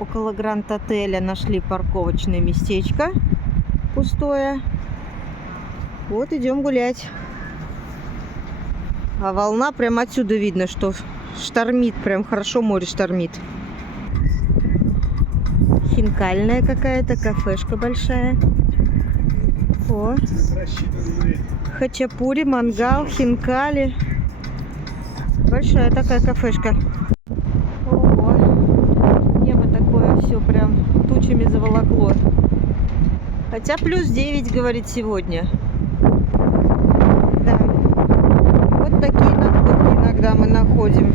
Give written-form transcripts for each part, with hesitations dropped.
около Гранд-отеля нашли парковочное местечко пустое. Вот идем гулять. А волна прям отсюда видно, что штормит, прям хорошо море штормит. Хинкальная какая-то кафешка большая. О, хачапури, мангал, хинкали. Большая такая кафешка. Ого, небо такое все прям тучами заволокло. Хотя +9, говорит, сегодня. Да. Вот такие находки иногда мы находим.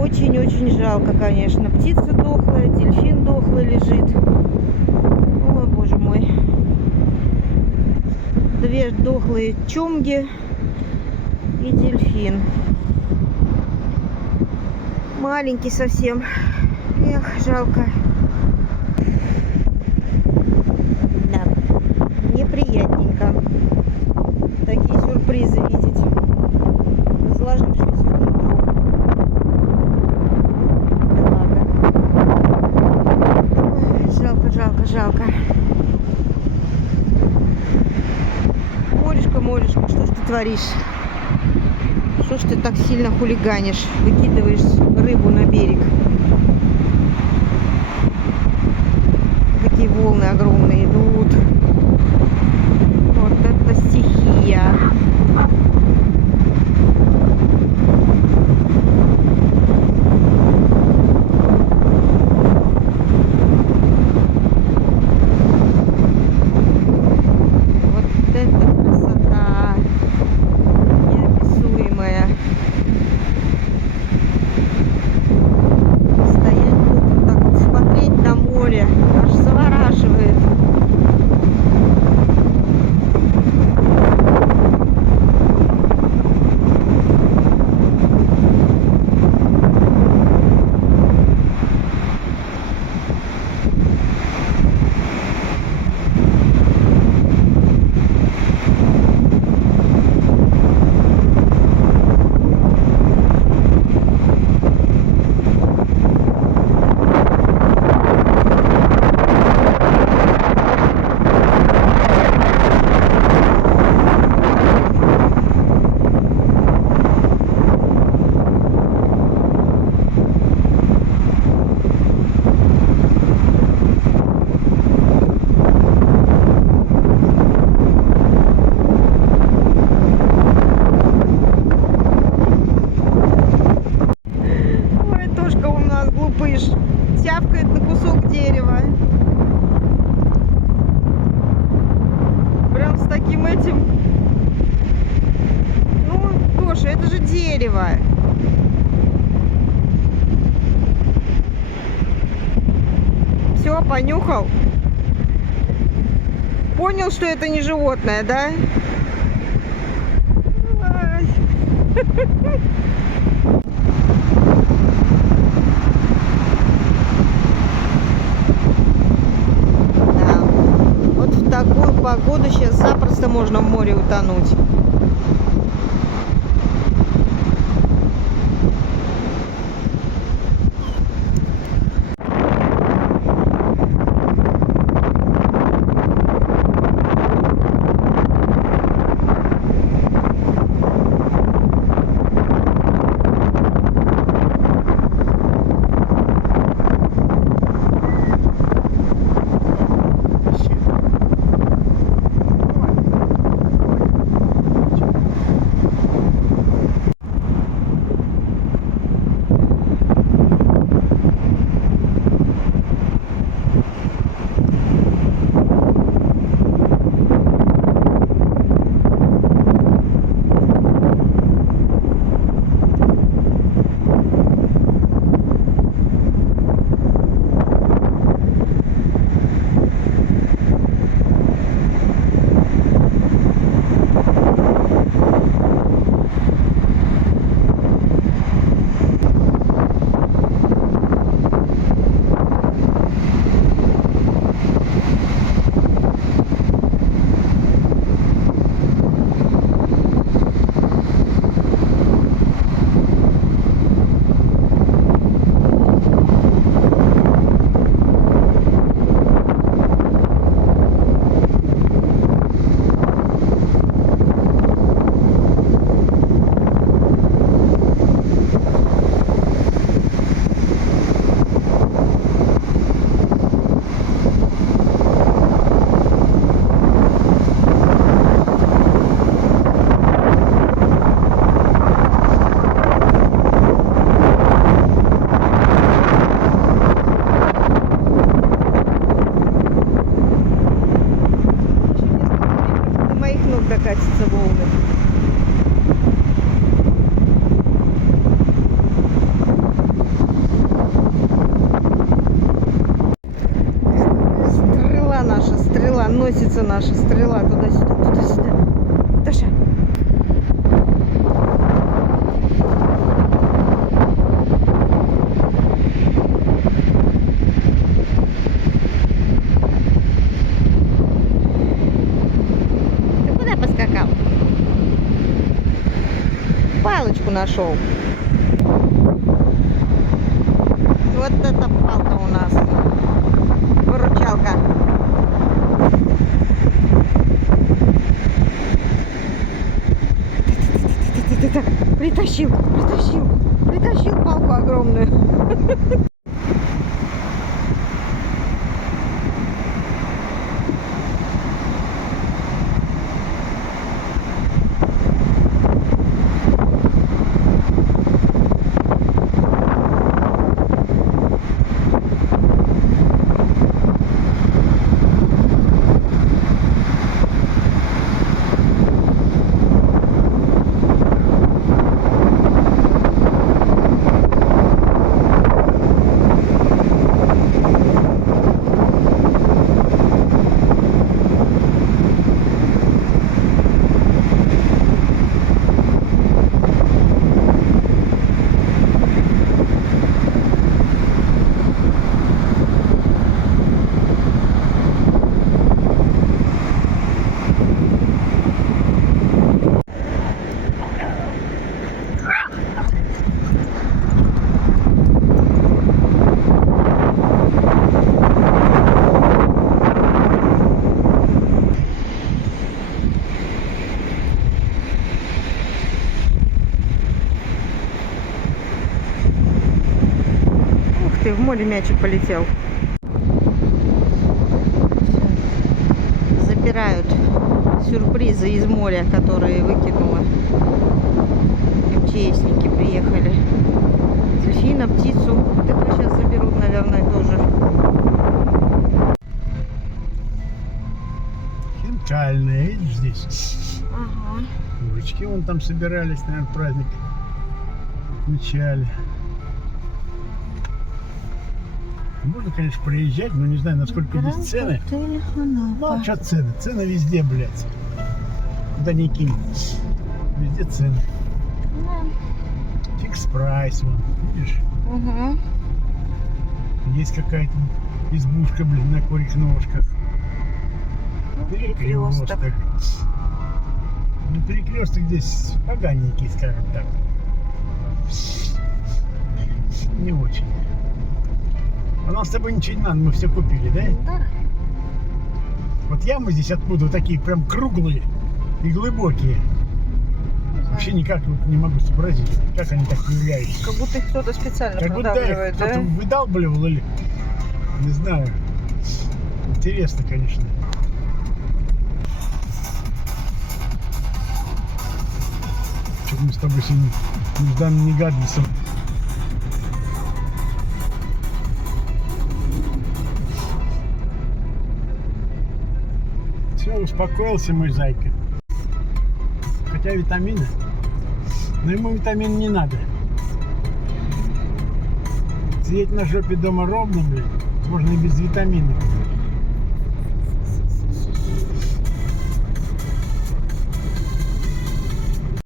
Очень-очень жалко, конечно. Птица дохлая, дельфин дохлый лежит. О, боже мой. 2 дохлые чумги и дельфин. Маленький совсем. Эх, жалко. Да, неприятненько такие сюрпризы видеть. Разложившийся уже труп. Да ладно. Ой, жалко, жалко, жалко. Морешка, морешка, что ж ты творишь? Что ж ты так сильно хулиганишь? Выкидываешь рыбу на берег. Такие волны огромные идут. Вот это стихия. Вот это красота. Неописуемая. Стоять тут вот так вот, смотреть на море. Аж завораживает. Ой, Тушка у нас глупыш. Тявкает на кусок дерева. Прям с таким этим. Ну, Тоша, это же дерево. Все, понюхал. Понял, что это не животное, да? Ай. Да. Вот в такую погоду сейчас запросто можно в море утонуть. птица наша, стрела туда-сюда, туда-сюда. Даша. Ты куда поскакал? Палочку нашел. Вот это палка у нас. Выручалка. Притащил палку огромную. В море мячик полетел. Забирают сюрпризы из моря, которые выкинула. МЧСники приехали. Дельфина, птицу. Вот этого сейчас заберут, наверное, тоже. Хинкальная, видишь здесь? Ага. Мужички вон там собирались, наверное, праздник отмечали. Можно, конечно, приезжать, но не знаю, насколько здесь цены. Ну, а что цены? Цены везде, блядь. Куда ни кинь. Везде цены. Фикс прайс, вон, видишь? Угу. Есть какая-то избушка, блин, на курьих ножках. Перекресток. Ну, перекресток здесь поганенький, скажем так. Не очень. А нам с тобой ничего не надо, мы все купили, да? Да. Вот ямы здесь откуда вот такие прям круглые и глубокие. Вообще никак вот не могу сообразить, как они так появляются. Как будто их кто-то специально Как будто их продавливает, кто-то да? выдалбливал или... Не знаю. Интересно, конечно. Что-то мы с тобой сегодня нежданно-негаданно. Все, успокоился мой зайка. Хотя витамины. Но ему витамин не надо. Сидеть на жопе дома ровно, блин, можно и без витаминов.